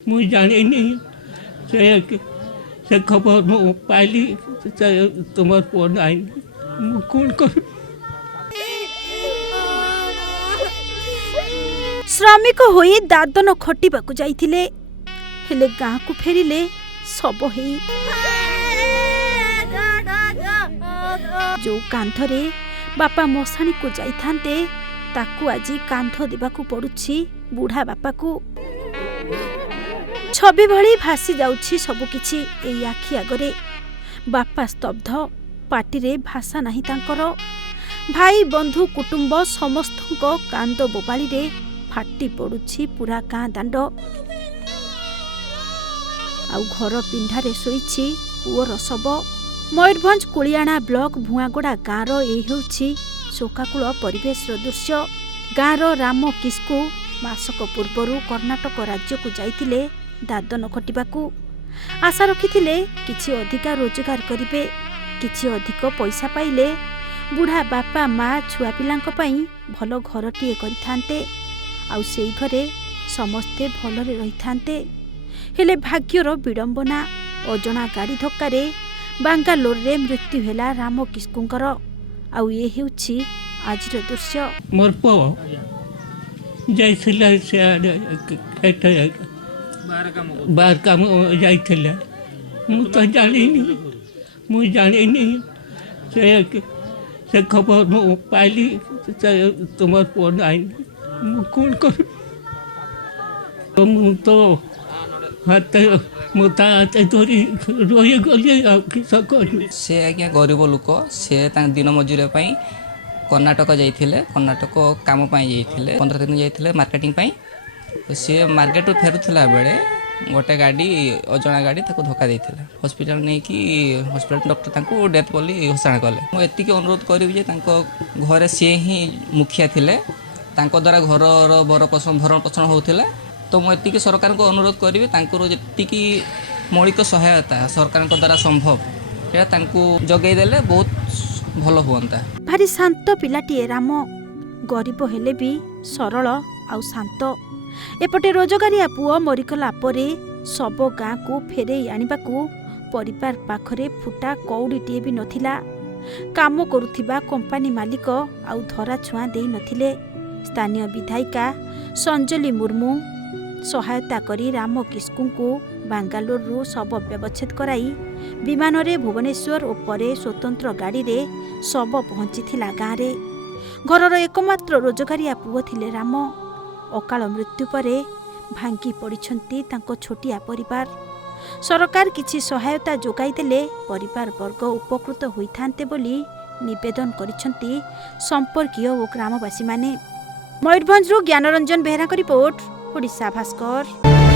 मुझे जाने नहीं से खबर मु पाइली तुम्हार फोन आई कौन कर श्रमिक होई दादन खटिबाकू जाइथिले हेले गाँ को फेरिले सब हेई जो कांधरे बापा मशाणी को जाइथांते ताकू आजी कांध देबाकू पड़ुछि बुढ़ा बापा को छवि भली भासी जाउछि सब किछि एई आखि आगरे बापा स्तब्ध पाटिरे भाषा नाही तांकर भाई बंधु कुटुंब समस्तଙ୍କ कांद बोबाली रे फाटी पड़ुछि पूरा गाँ दांड आउ घर पिंढारे शोइछि पुअर शब मयूरभंज कुलियाणा ब्लॉक भुआगोड़ा गाँर ए हेउछि शोकाकूल परिवेशर दृश्य गाँर राम किस्कु मासक पूर्वरु कर्णाटक राज्य को जाइतिले दादन खटिबाकू आशा रखिथिले किछि अधिका रोजगार करिवे किछि अधिक पैसा पाइले बुढ़ा बापा माँ छुआ पिलांक पई भल घरटीए करिथांते आउ सेई घरे समस्ते भलरे रहिथांते हेले भाग्यर विडंबना अजणा गाड़ी धक्कारे बांगालोर रे मृत्यु हेला राम किस्कुंकर आउ ये हेउछि आजिर दृश्य मोर पो जाइथिला से एटा बाहर काम जाइथिला मु तो जाने नहीं से खबर मु पाइली तुम्हार फोन आई कौन कर मु तो हाथ मुता धरी रही गली से आज्ञा गरीब लोक से दिन मजूरी कर्णाटक जाइए कर्णाटक काम जाइए 15 दिन जाइए मार्केटिंग सी मार्केट फेरुला बेले गोटे गाड़ी अजणा गाड़ी धक्का देता हॉस्पिटल नहीं कि हॉस्पिटल डॉक्टर डेथ बोली घोषणा कले मुझे अनुरोध करी घरे सी ही मुखिया थिले द्वारा घर भरण पोषण होता तो मुझे सरकार को अनुरोध करी जी मौलिक सहायता सरकार द्वारा संभव जगेदेले बहुत भल हुआ। भारी शांत पिलाटीए राम गरीब हेले भी सरल आउ शांत एपटे रोजगारिया पुओ मरिकला परे सब गाँ को फेरे आनिबाकू परिवार पाखरे फुटा कौड़ीटीए भी नथिला काम करुथिबा कंपानी मालिक आउ धरा छुआ देई नथिले स्थानीय विधायिका संजली मुर्मू सहायता करी राम किस्कुंकु बांगालोर रु शव व्यवच्छेद कराई विमान रे भुवनेश्वर और परे स्वतंत्र गाड़ी रे शव पहुंचीथिला गाँ रे घरर एकमात्र रोजगारिया पुओ थिले राम अकाल मृत्यु परे भांगी पड़िछंती तांको छोटिया परिवार सरकार किछि सहायता जोगाई देले परिवार वर्ग उपकृत होइथांते बोली निवेदन करिछंती संपर्कीय और ग्रामवासी माने। मयूरभंज ज्ञानरंजन बेहरा रिपोर्ट ओडिशा भास्कर।